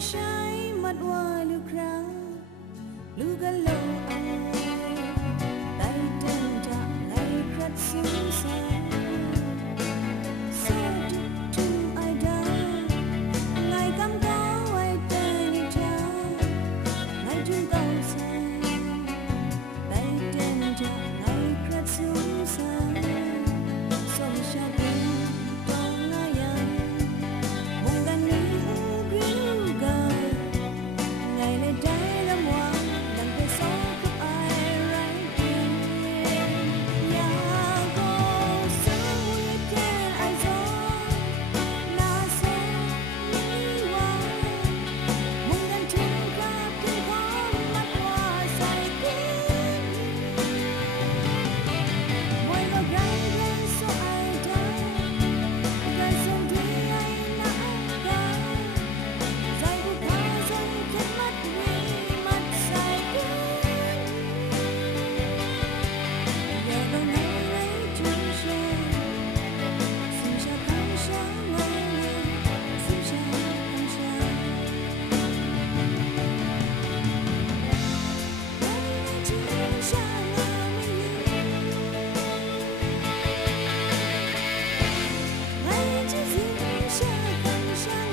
trái mắt hoa lưu khá lưu gà lâu ai tay chân chạm ngày khát xứng xa sao chung ai đã ngày cam có ai tên đi cha ngày chung câu say tay chân chạm ngày khát xứng xa sông xa bên trong ai ăn mong gan ní ghiu gà ngày này trái lâm hoa đằng cây gió của ai rải tiền nhà cô sớm vui trên ai gió na gió ní hoa mong gan chung ca kinh khó mắt hoa say kín môi gò gáy lên số ai đã gái sông thủy ai nã ca dài buộc hoa dần khép mắt vì mắt say kín giờ đâu ngày lấy chung xe xin cha khám sáng ngày ngày xin cha khám sáng ngày chỉ cha ngà mình ngày chỉ xin cha khám sáng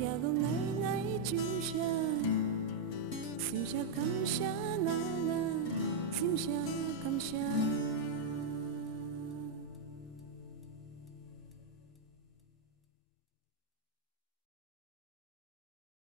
giờ có ngày ngày chung cha xin cha khám sáng ngà ngà xin cha khám sáng